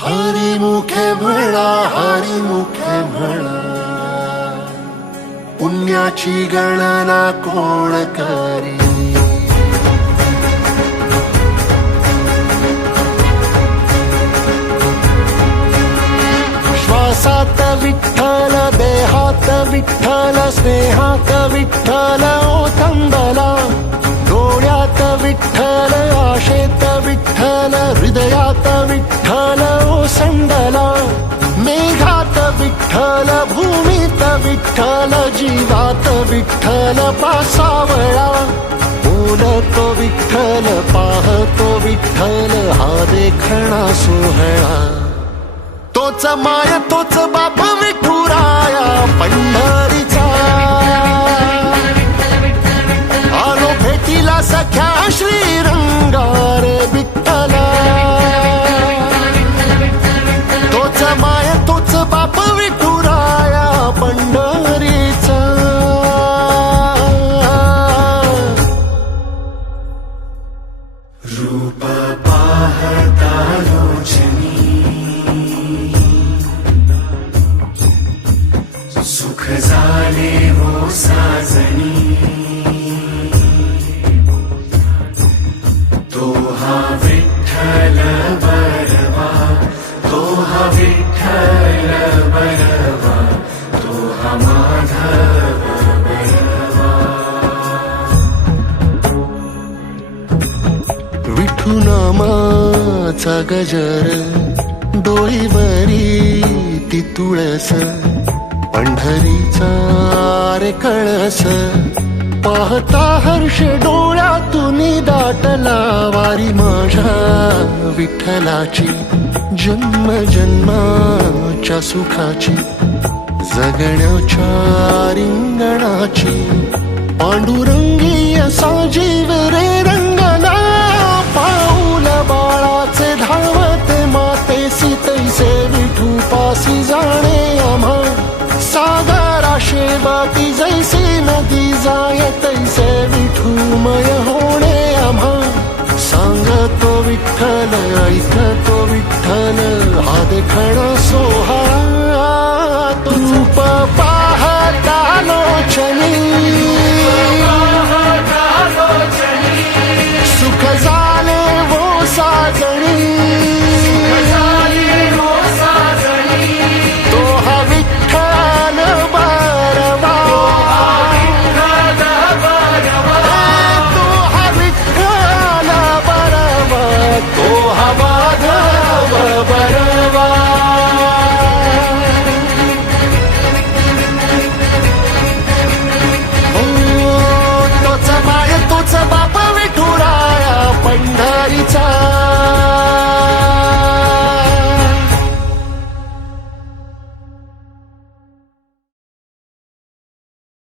हरी मुखे म्हणा, हरी मुखे म्हणा, पुण्याची गणना कोण करी. श्वासात विठ्ठल, देहात विठ्ठल, स्नेहात विठ्ठल ओथंबला. डोळ्यात विठ्ठल, आशेत विठ्ठल, हृदयात विठ्ठल ओसंडला. मेघात विठ्ठल, भूमीत विठ्ठल, जीवात विठ्ठल पासावळा. बोलतो विठ्ठल, पाहतो विठ्ठल, हा देखणा सोहळा. तोच माय तोच बाप विठुराया पंढरीचा. आलो भेटीला सख्या श्रीरंगार विठ्ठला. तोच माय तोच बाप विठुराया पंढरीचा. रूप पाहता लोचनी, सुख झाले हो साजनी. तो हा विठ्ठल बरवा, तो हा विठ्ठल बरवा, तो हा माधव बरवा. विठू नामाचा गजर, डोईवरी ती तुळस. पंढरीचा रे कळस, पाहता हर्ष डोळ्यातून दाटला. वारी माझ्या विठ्ठलाची, जन्म जन्माच्या सुखाची, जगण्याच्या रिंगणाची. पांडुरंगी असा जीव रे रंगला. पाऊल बाळाचे धावते मातेसी, तैसे विठू पासी जाणे आम्हा. सागरा शेवटी जैसी नदी जाय, तैसे विठूमय होणे आम्हा. सांगतो विठ्ठल, ऐकतो विठ्ठल, हा देखणा सोहळा. रूप पाहता लोचनी, सुख झाले वो साजणी.